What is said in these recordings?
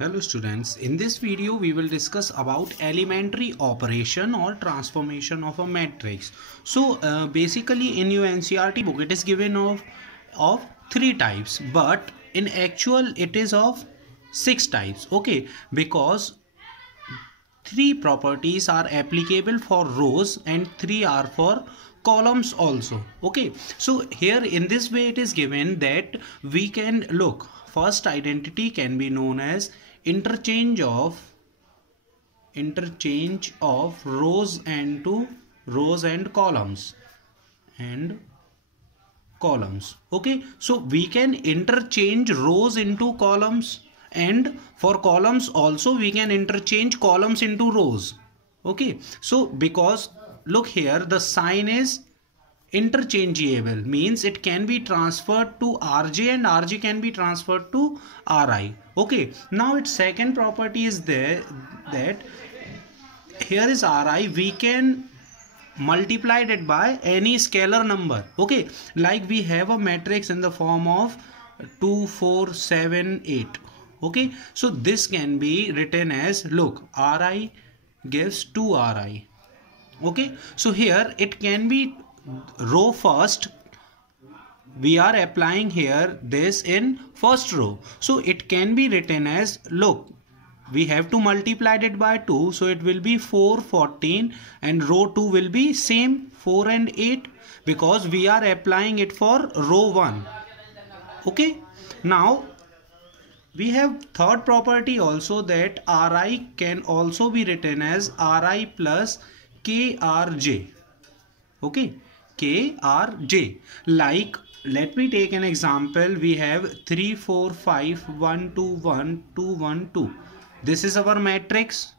Hello students, in this video we will discuss about elementary operation or transformation of a matrix. So basically in your NCERT book it is given of 3 types, but in actual it is of 6 types. Okay, because 3 properties are applicable for rows and 3 are for columns also. Okay, so here in this way it is given that we can look, first identity can be known as interchange of rows and columns okay, so we can interchange rows into columns, and for columns also we can interchange columns into rows. Okay, so because look here, the sign is interchangeable, means it can be transferred to RJ and RJ can be transferred to RI. Okay, now its second property is there that here is RI, we can multiply it by any scalar number. Okay, like we have a matrix in the form of 2 4 7 8. Okay, so this can be written as, look, Ri gives 2 Ri. Okay, so here it can be row first, we are applying here this in first row, so it can be written as, look, we have to multiply it by 2, so it will be 4 14, and row 2 will be same 4 and 8 because we are applying it for row 1. Okay, now we have third property also, that Ri can also be written as Ri plus KRJ. Okay, KRJ, like let me take an example. We have 3 4 5 1 2 1 2 1 2. This is our matrix.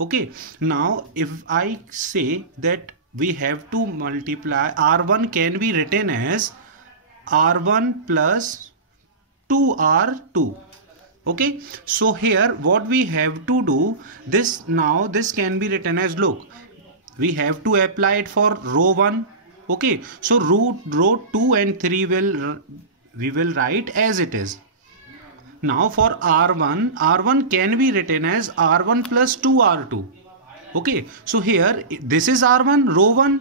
Okay, now if I say that we have to multiply, R1 can be written as R1 plus 2R2. Okay, so here what we have to do, this can be written as, look, we have to apply it for row 1. Okay, so row 2 and 3 we will write as it is. Now for R1 can be written as R1 plus 2R2. Okay, so here this is R1, row 1,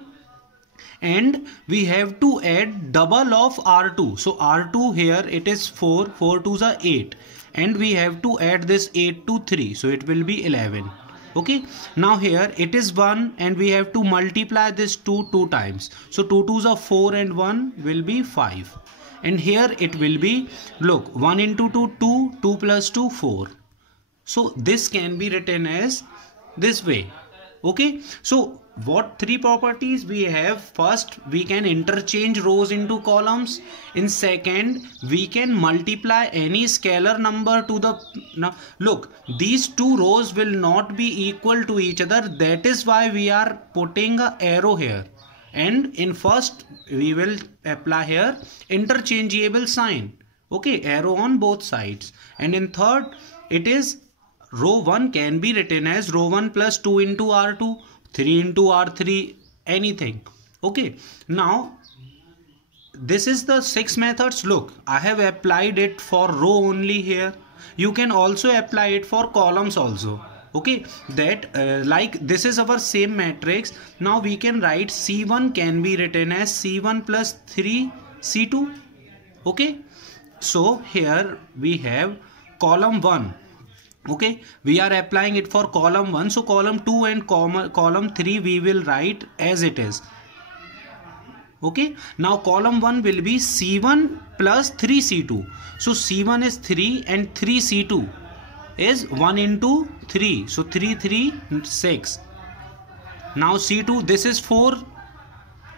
and we have to add double of R2. So R2 here it is 4 2s are 8, and we have to add this 8 to 3, so it will be 11. Okay, now here it is 1 and we have to multiply this 2 times, so 2 2s are 4 and 1 will be 5, and here it will be, look, 1 into 2 2 plus 2 4. So this can be written as this way. Okay, so what 3 properties we have? First, we can interchange rows into columns. In second, we can multiply any scalar number to the, now look, these 2 rows will not be equal to each other, that is why we are putting a arrow here, and in first we will apply here interchangeable sign. Okay, arrow on both sides, and in third it is row 1 can be written as row 1 plus 2 into R2, 3 into R3, anything. Okay, now this is the 6 methods. Look, I have applied it for row only here. You can also apply it for columns also. Okay, that like this is our same matrix. Now we can write C1 can be written as C1 plus 3 C2. Okay, so here we have column 1. Okay, we are applying it for column 1, so column 2 and column 3 we will write as it is. Okay, now column 1 will be C1 plus 3 C2. So C1 is 3 and 3 C2 is 1 into 3. So 3 3 6. Now C2, this is 4.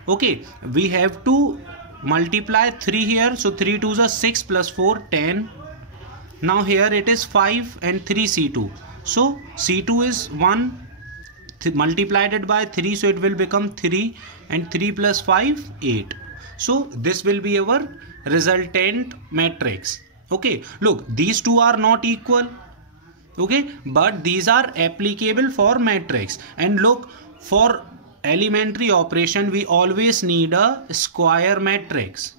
Okay, we have to multiply 3 here. So 3 2s are 6 plus 4 10. Now here it is 5 and 3 C2. So C2 is 1 multiplied it by 3, so it will become 3, and 3 plus 5 8. So this will be our resultant matrix. Okay, look, these 2 are not equal. Okay, but these are applicable for matrix, and look, for elementary operation we always need a square matrix.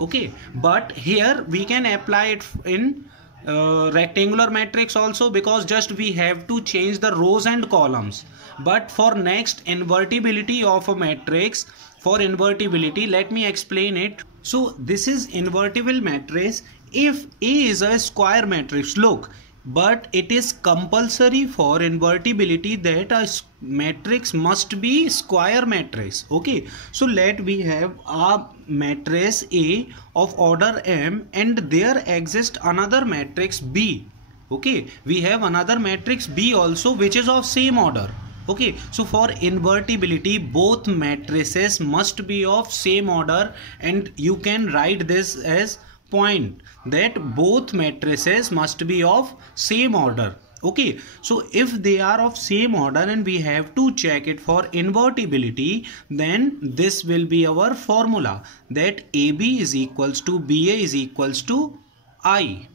Okay, but here we can apply it in rectangular matrix also, because just we have to change the rows and columns. But for next invertibility of a matrix, for invertibility, let me explain it. So this is invertible matrix if A is a square matrix. Look, but it is compulsory for invertibility that a matrix must be square matrix. Okay, so let we have a matrix A of order M and there exists another matrix B. Okay, we have another matrix B also which is of same order. Okay, so for invertibility both matrices must be of same order, and you can write this as point that both matrices must be of same order. Okay, so if they are of same order and we have to check it for invertibility, then this will be our formula, that AB is equals to BA is equals to I.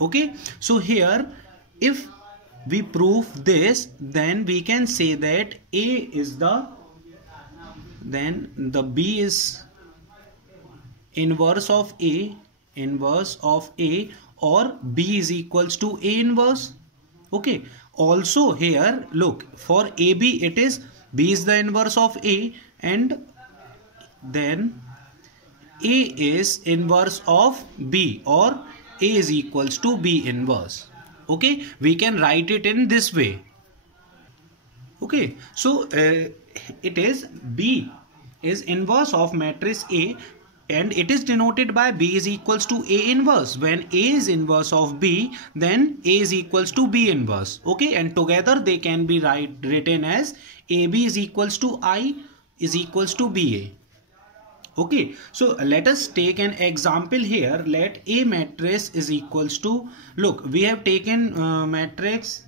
Okay, so here if we prove this, then we can say that A is then the B is inverse of A, or B is equals to A inverse. Okay, also here look, for AB it is B is the inverse of A and then A is inverse of B, or A is equals to B inverse. Okay, we can write it in this way. Okay, so it is B is inverse of matrix A and it is denoted by B is equals to A inverse. When A is inverse of B, then A is equals to B inverse. Okay, and together they can be written as AB is equals to I is equals to BA. Okay, so let us take an example here. Let A matrix is equals to, look, we have taken matrix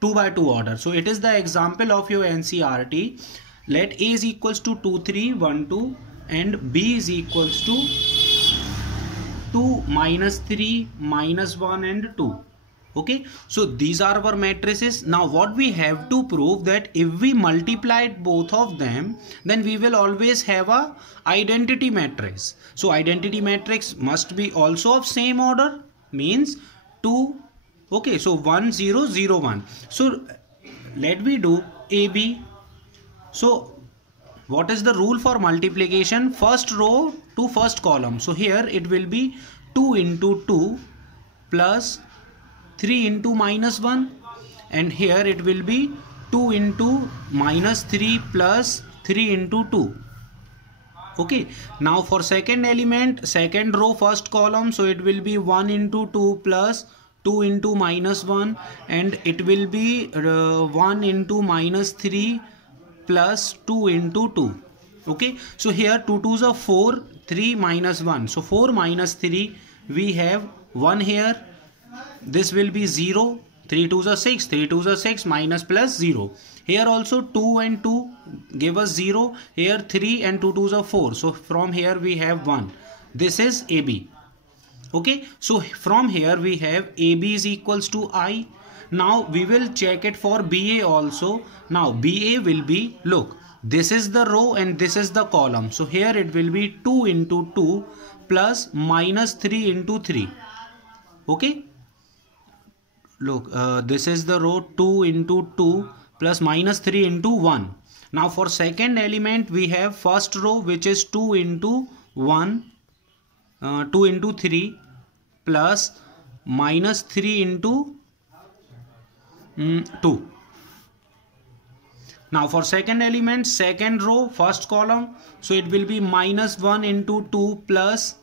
2 by 2 order. So it is the example of your NCERT. Let A is equals to 2, 3, 1, 2 and B is equals to 2, minus 3, minus 1 and 2. Okay, so these are our matrices. Now what we have to prove, that if we multiplied both of them, then we will always have a identity matrix. So identity matrix must be also of same order, means 2. Okay, so 1, 0, 0, 1. So let me do AB. So what is the rule for multiplication? First row to first column. So here it will be 2 into 2 plus 3 into minus 1, and here it will be 2 into minus 3 plus 3 into 2. Okay, now for second element, second row first column, so it will be 1 into 2 plus 2 into minus 1, and it will be 1 into minus 3 plus 2 into 2. Okay, so here 2 2s are 4, 3 minus 1, so 4 minus 3, we have 1 here. This will be 0, 3 2s are 6, 3 2s are 6, minus plus 0. Here also 2 and 2 give us 0. Here 3 and 2 2s are 4. So from here we have 1. This is AB. Okay, so from here we have AB is equals to I. Now we will check it for BA also. Now BA will be, look, this is the row and this is the column. So here it will be 2 into 2 plus minus 3 into 3. Okay, look, this is the row 2 into 2 plus minus 3 into 1. Now for second element we have first row which is 2 into 1, 2 into 3 plus minus 3 into 2. Now for second element, second row first column, so it will be minus 1 into 2 plus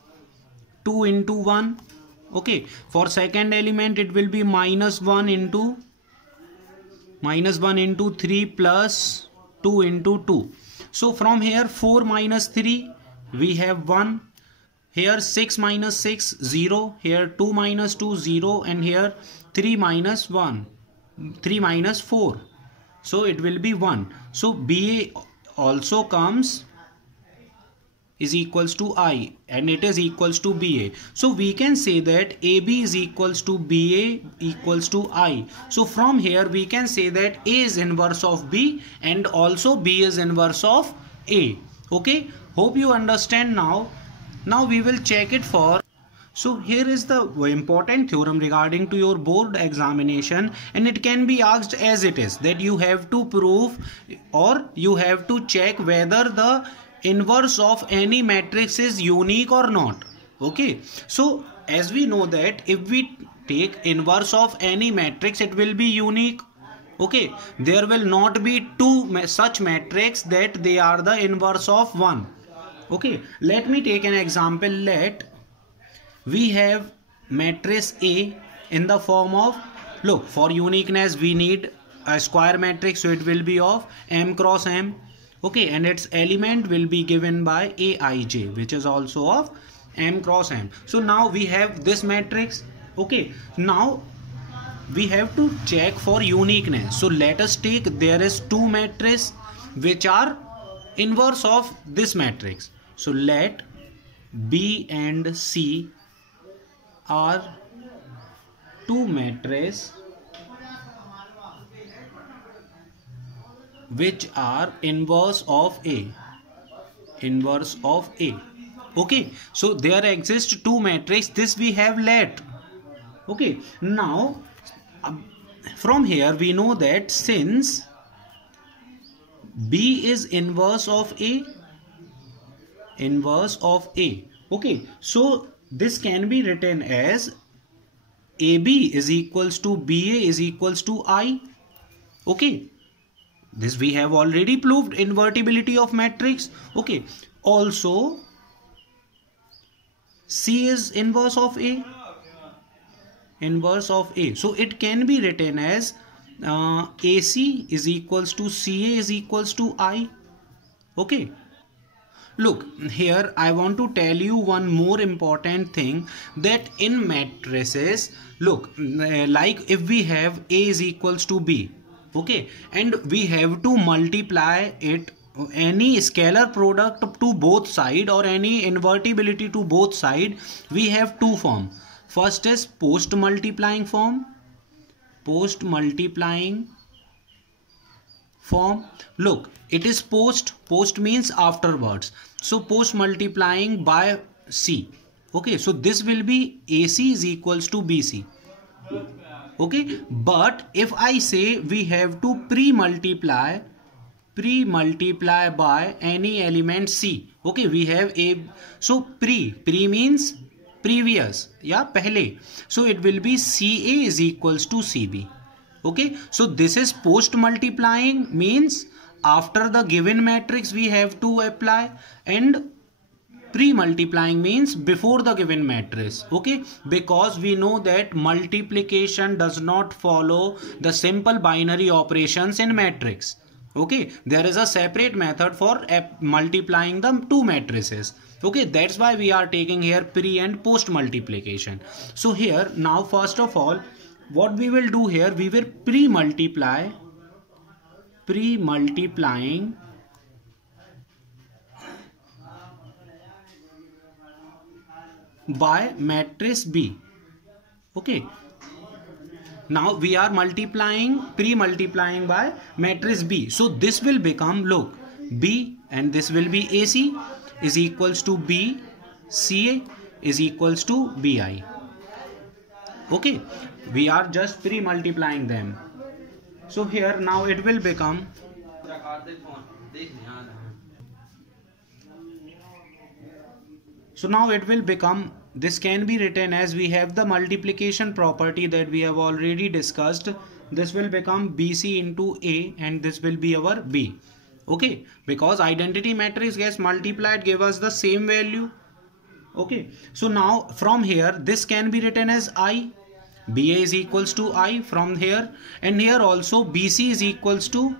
2 into 1. Okay, for second element it will be minus 1 into 3 plus 2 into 2. So from here 4 minus 3 we have 1. Here 6 minus 6 0. Here 2 minus 2 0, and here 3 minus 1 3 minus 4. So it will be 1. So BA also comes is equals to I, and it is equals to BA. So we can say that AB is equals to BA equals to I. So from here we can say that A is inverse of B and also B is inverse of A. Okay, hope you understand now. Now we will check it for, So here is the important theorem regarding to your board examination, and it can be asked as it is, that you have to prove or you have to check whether the inverse of any matrix is unique or not. Okay, so as we know that if we take inverse of any matrix, it will be unique. Okay, there will not be two such matrix that they are the inverse of one. Okay, let me take an example. Let we have matrix A in the form of, look, for uniqueness we need a square matrix, so it will be of m cross m. Okay, and its element will be given by Aij, which is also of m cross m. So now we have this matrix. Okay, now we have to check for uniqueness. So let us take, there is two matrices which are inverse of this matrix. So let B and C are two matrices which are inverse of A. Inverse of A. Okay, so there exist two matrices. This we have let. Okay, now from here we know that since B is inverse of A, inverse of A. Okay, so this can be written as AB is equals to BA is equals to I. Okay, this we have already proved invertibility of matrix. Okay, also C is inverse of A. Inverse of A. So it can be written as AC is equals to CA is equals to I. Okay. Look, here I want to tell you one more important thing, that in matrices, look, like if we have A is equals to B, okay, and we have to multiply it, any scalar product to both side or any invertibility to both side, we have two forms. First is post multiplying form. Post multiplying form. Look, it is post. Post means afterwards. So post multiplying by C. Okay, so this will be AC is equals to BC. Okay, but if I say we have to pre-multiply by any element C. Okay, we have A. So pre means previous, yeah, pehle. So it will be CA is equals to CB. Okay, so this is post multiplying, means after the given matrix we have to apply, and pre-multiplying means before the given matrix. Okay, because we know that multiplication does not follow the simple binary operations in matrix. Okay, there is a separate method for multiplying the two matrices. Okay, that's why we are taking here pre and post multiplication. So here now first of all what we will do here, we will pre-multiplying by matrix B. Okay, now we are pre-multiplying by matrix B. So this will become, look, B, and this will be AC is equals to B, CA is equals to BI. Okay, we are just pre-multiplying them. So here now it will become, this can be written as, we have the multiplication property that we have already discussed. This will become BC into A, and this will be our B. Okay, because identity matrix gets multiplied, give us the same value. Okay, so now from here this can be written as I. BA is equals to I from here, and here also BC is equals to,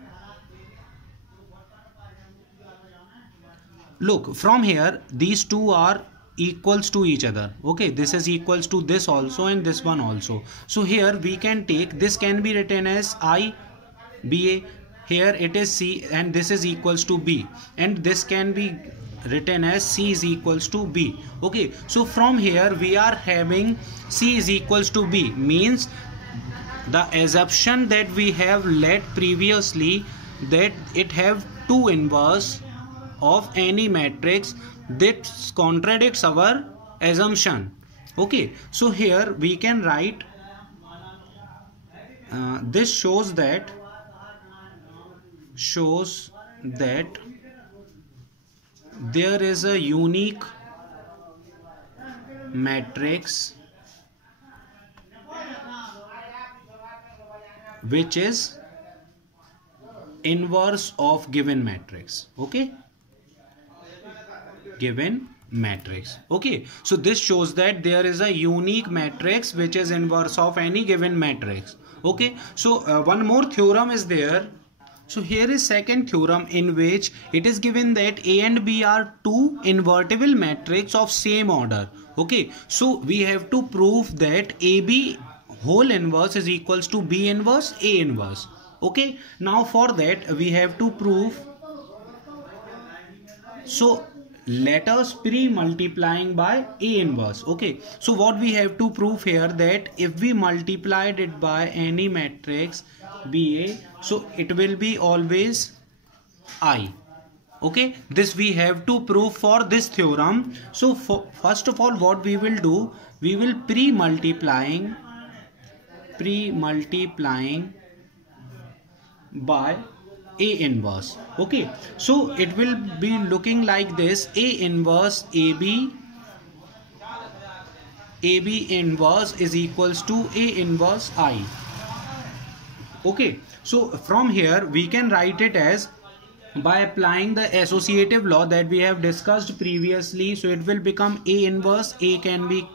look, from here these two are equals to each other. Okay, this is equals to this also and this one also. So here we can take, this can be written as I BA, here it is C, and this is equals to B, and this can be written as C is equals to B. Okay, so from here we are having C is equals to B, means the assumption that we have let previously, that it have two inverse of any matrix, that contradicts our assumption. Okay, so here we can write this shows that there is a unique matrix which is inverse of given matrix. Okay, given matrix. Okay, so this shows that there is a unique matrix which is inverse of any given matrix. Okay, so one more theorem is there. So here is second theorem in which it is given that A and B are two invertible matrix of same order. Okay, so we have to prove that AB whole inverse is equals to B inverse A inverse. Okay, now for that we have to prove. So let us pre-multiplying by A inverse. Okay, so what we have to prove here, that if we multiplied it by any matrix BA, so it will be always I. Okay, this we have to prove for this theorem. So first of all, what we will do, we will pre-multiplying by A inverse. Okay, so it will be looking like this: A inverse AB inverse is equals to A inverse I. Okay, so from here we can write it as, by applying the associative law that we have discussed previously, so it will become A inverse, A can be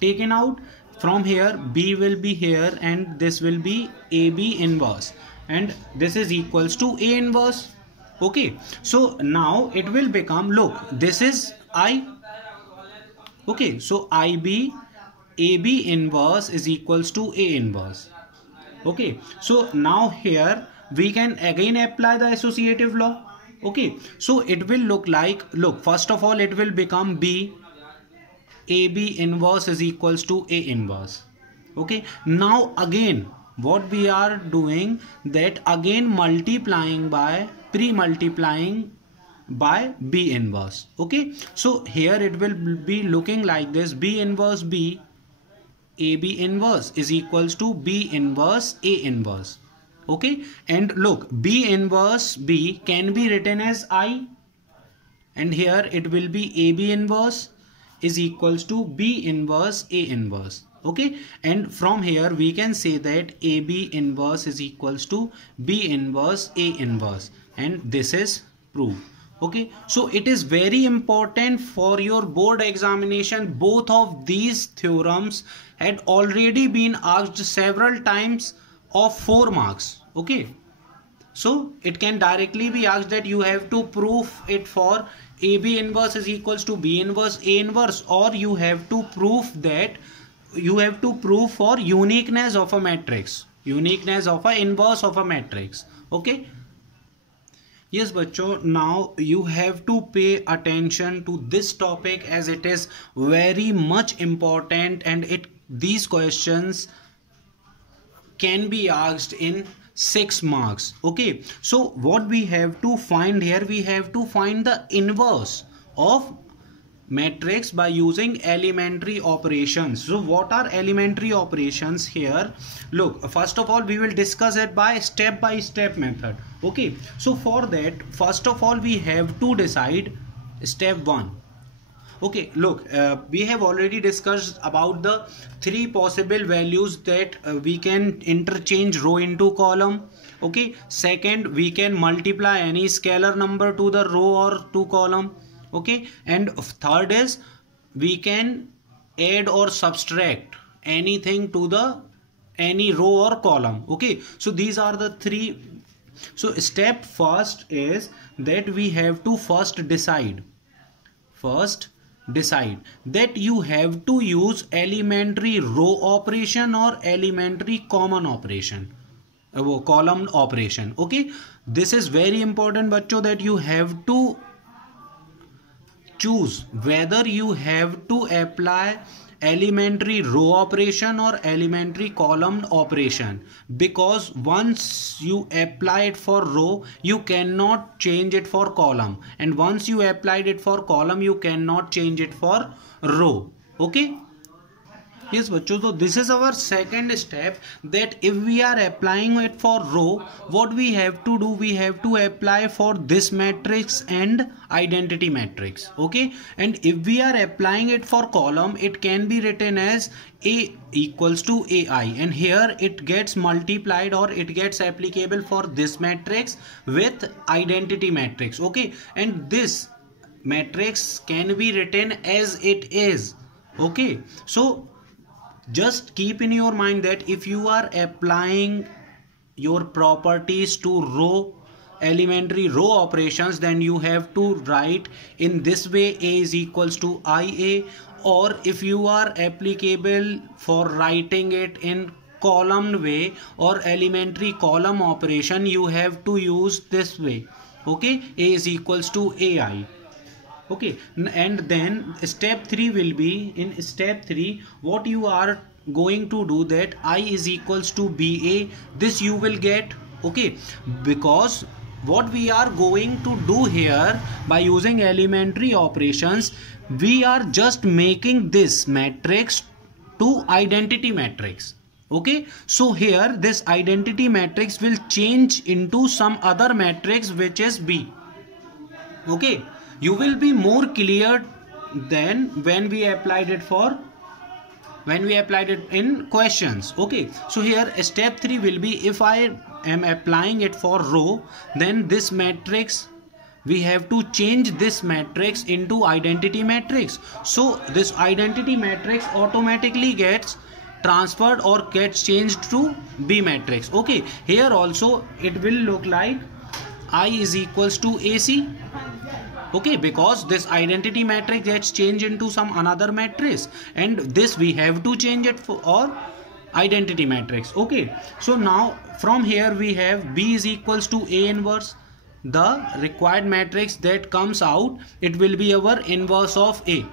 taken out from here, B will be here, and this will be AB inverse, and this is equals to A inverse. Okay, so now it will become, look, this is I. Okay, so IB AB inverse is equals to A inverse. Okay, so now here we can again apply the associative law. Okay, so it will look like, look, first of all it will become B AB inverse is equals to A inverse. Okay, now again what we are doing, that again multiplying by pre-multiplying by B inverse. Okay, so here it will be looking like this: B inverse B AB inverse is equals to B inverse A inverse. Okay, and look, B inverse B can be written as I, and here it will be AB inverse is equals to B inverse A inverse. Okay, and from here we can say that AB inverse is equals to B inverse A inverse, and this is proved. Okay, so it is very important for your board examination. Both of these theorems had already been asked several times of 4 marks. Okay, so it can directly be asked that you have to prove it for AB inverse is equals to B inverse A inverse, or you have to prove that you have to prove for uniqueness of a matrix, uniqueness of a inverse of a matrix. Okay, yes bachcho, now you have to pay attention to this topic as it is very much important, and these questions can be asked in 6 marks. Okay, so what we have to find here, we have to find the inverse of matrix by using elementary operations. So what are elementary operations here? Look, first of all we will discuss it by step method. Okay, so for that, first of all we have to decide step 1. Okay, look, we have already discussed about the 3 possible values that we can interchange row into column. Okay, second, we can multiply any scalar number to the row or to column. Okay, and third is we can add or subtract anything to the any row or column. Okay, so these are the 3. So step first is that we have to first decide that you have to use elementary row operation or elementary column operation. Okay, this is very important bachcho, that you have to choose whether you have to apply elementary row operation or elementary column operation, because once you apply it for row you cannot change it for column, and once you applied it for column you cannot change it for row. Okay, Yes, bachcho, so this is our second step, that if we are applying it for row, what we have to do, we have to apply for this matrix and identity matrix. Okay, and if we are applying it for column, it can be written as A equals to AI, and here it gets multiplied or it gets applicable for this matrix with identity matrix. Okay, and this matrix can be written as it is. Okay, so just keep in your mind that if you are applying your properties to row, elementary row operations, then you have to write in this way: A is equals to IA. Or if you are applicable for writing it in column way or elementary column operation, you have to use this way. Okay, A is equals to AI. Okay, and then step 3 will be, in step 3 what you are going to do, that I is equals to BA, this you will get. Okay, because what we are going to do here by using elementary operations, we are just making this matrix to identity matrix. Okay, so here this identity matrix will change into some other matrix which is B. Okay, you will be more clear than when we applied it in questions. Okay, so here step 3 will be, if I am applying it for row, then this matrix, we have to change this matrix into identity matrix. So this identity matrix automatically gets transferred or gets changed to B matrix. Okay, here also it will look like I is equals to AC. Okay, because this identity matrix gets changed into some another matrix, and this we have to change it for our identity matrix. Okay, so now from here we have B is equals to A inverse, the required matrix that comes out, it will be our inverse of A.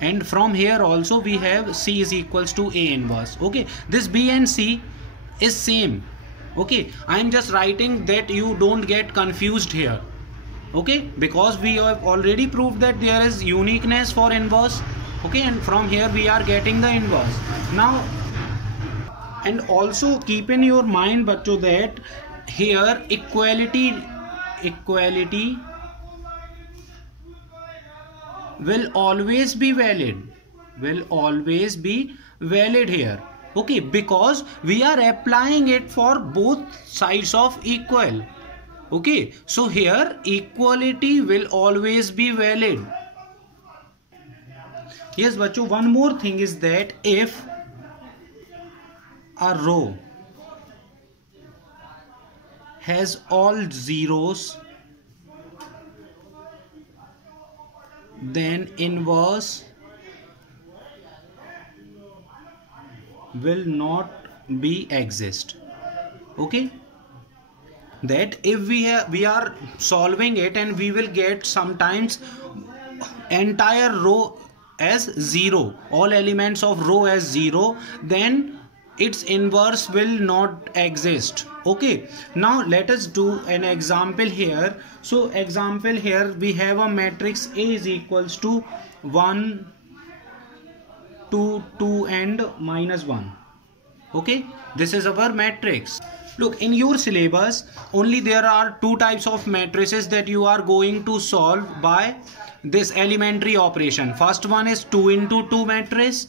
And from here also we have C is equals to A inverse. Okay, this B and C is same. Okay, I am just writing that you don't get confused here. Okay, because we have already proved that there is uniqueness for inverse. Okay, and from here we are getting the inverse now. And also keep in your mind, bachcho, that here equality will always be valid, here. Okay, because we are applying it for both sides of equal. Okay, so here equality will always be valid. Yes, bachcho, one more thing is that if a row has all zeros, then inverse will not be exist. Okay, that if we are solving it and we will get sometimes entire row as 0, all elements of row as 0, then its inverse will not exist. Okay, now let us do an example here. So example here, we have a matrix A is equals to 1, 2, 2 and -1. Okay, this is our matrix. Look, in your syllabus only there are 2 types of matrices that you are going to solve by this elementary operation. First one is 2 into 2 matrix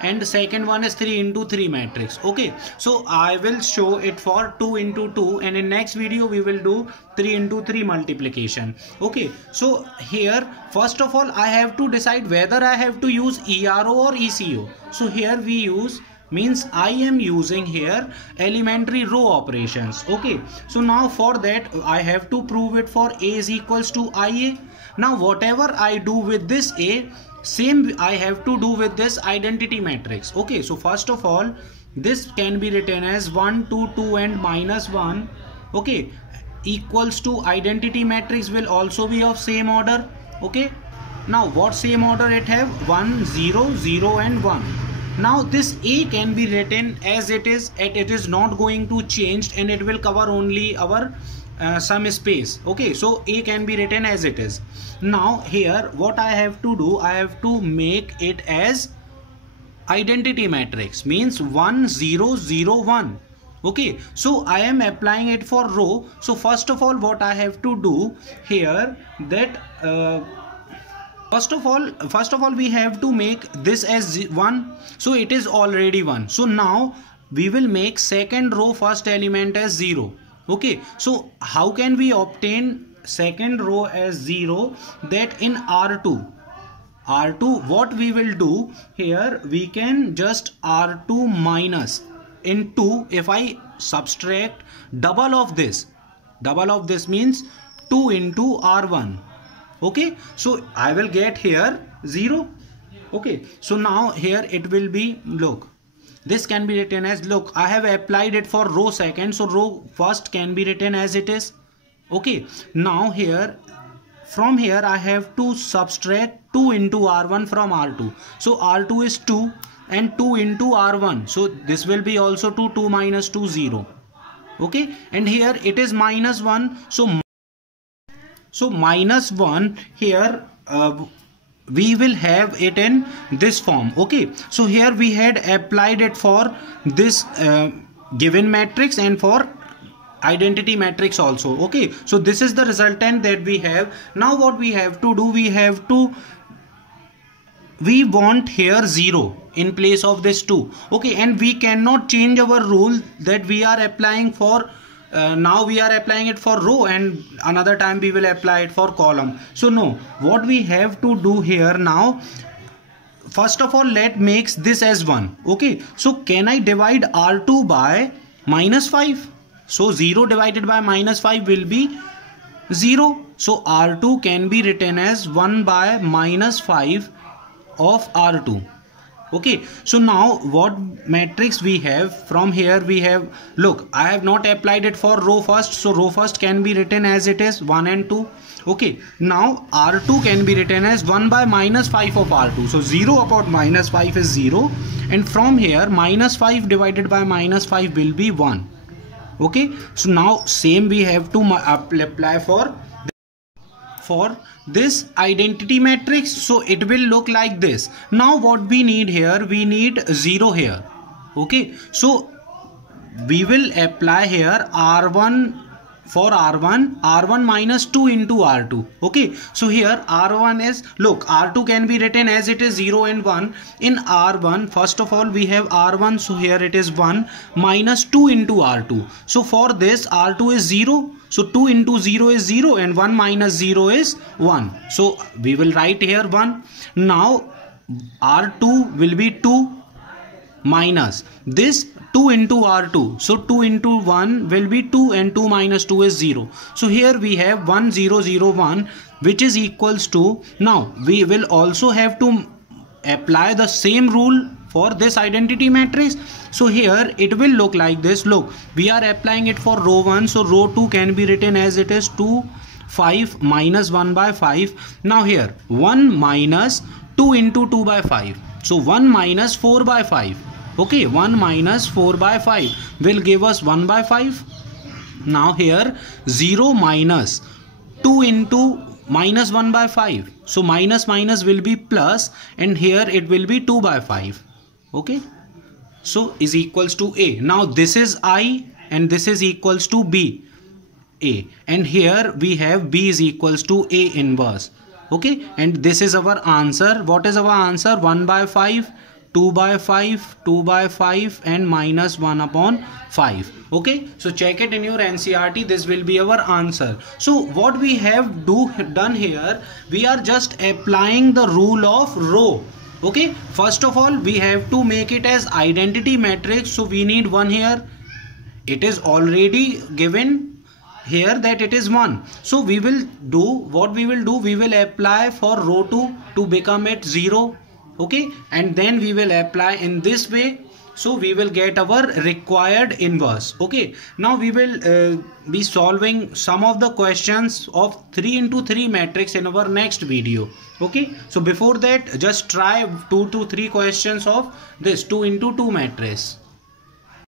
and the second one is 3 into 3 matrix. Okay, so I will show it for 2 into 2, and in next video we will do 3 into 3 multiplication. Okay, so here first of all I have to decide whether I have to use ERO or ECO. So here we use, means I am using here elementary row operations. Okay, so now for that I have to prove it for A is equals to IA. Now whatever I do with this A, same I have to do with this identity matrix. Okay, so first of all this can be written as 1, 2, 2 and -1. Okay, equals to identity matrix will also be of same order. Okay, now what same order it have? 1, 0, 0 and 1. Now this A can be written as it is, and it is not going to change, and it will cover only our some space. Okay, so A can be written as it is. Now here what I have to do, I have to make it as identity matrix, means 1 0 0 1. Okay, so I am applying it for row. So first of all, what I have to do here, that first of all we have to make this as 1. So it is already 1. So now we will make second row first element as 0. Okay, so how can we obtain second row as 0? That in R2 what we will do here, we can just R2 minus into, if I subtract double of this means 2 into R1. Okay, so I will get here 0. Okay, so now here it will be, look, this can be written as, look, I have applied it for row second, so row first can be written as it is. Okay, now here, from here I have to subtract 2 into R1 from R2. So R2 is 2 and 2 into R1. So this will be also 2, 2 minus 2, 0. Okay, and here it is minus 1. So minus 1 here, we will have it in this form. Okay, so here we had applied it for this given matrix and for identity matrix also. Okay, so this is the resultant that we have. Now what we have to do, we want here 0 in place of this 2. Okay, and we cannot change our rule that we are applying for now we are applying it for row and another time we will apply it for column. So no, what we have to do here now, first of all, let makes this as 1. Okay, so can I divide R2 by minus 5? So 0 divided by minus 5 will be 0. So R2 can be written as 1 by minus 5 of R2. Okay, so now what matrix we have, from here we have, look, I have not applied it for row first, so row first can be written as it is 1 and 2. Okay, now R2 can be written as 1 by minus 5 of R2. So 0 upon minus 5 is 0, and from here minus 5 divided by minus 5 will be 1. Okay, so now same we have to apply for this identity matrix. So it will look like this. Now what we need here, we need 0 here. Okay, so we will apply here R1 for R1 minus 2 into R2. Okay, so here R1 is, look, R2 can be written as it is 0 and 1. In R1, first of all we have R1, so here it is 1 minus 2 into R2. So for this R2 is 0, so 2 into 0 is 0 and 1 minus 0 is 1. So we will write here 1. Now R2 will be 2 minus this 2 into R2. So 2 into 1 will be 2 and 2 minus 2 is 0. So here we have 1 0 0 1, which is equals to, now we will also have to apply the same rule for this identity matrix. So here it will look like this. Look, we are applying it for row 1, so row 2 can be written as it is 2 5 minus 1 by 5. Now here 1 minus 2 into 2 by 5. So 1 minus 4 by 5. Okay, 1 minus 4 by 5 will give us 1 by 5. Now here 0 minus 2 into minus 1 by 5. So minus minus will be plus, and here it will be 2 by 5. Okay, so is equals to A. Now this is I and this is equals to B, A, and here we have B is equals to A inverse. Okay, and this is our answer. What is our answer? 1 by 5, 2 by 5, 2 by 5 and minus 1 upon 5. Okay, so check it in your NCERT. This will be our answer. So what we have done here, we are just applying the rule of row. Okay, first of all we have to make it as identity matrix. So we need 1 here. It is already given here that it is 1. So we will do, what we will do, we will apply for row 2 to become it 0. Okay, and then we will apply in this way, so we will get our required inverse. Okay, now we will be solving some of the questions of 3 into 3 matrix in our next video. Okay, so before that just try 2 to 3 questions of this 2 into 2 matrix.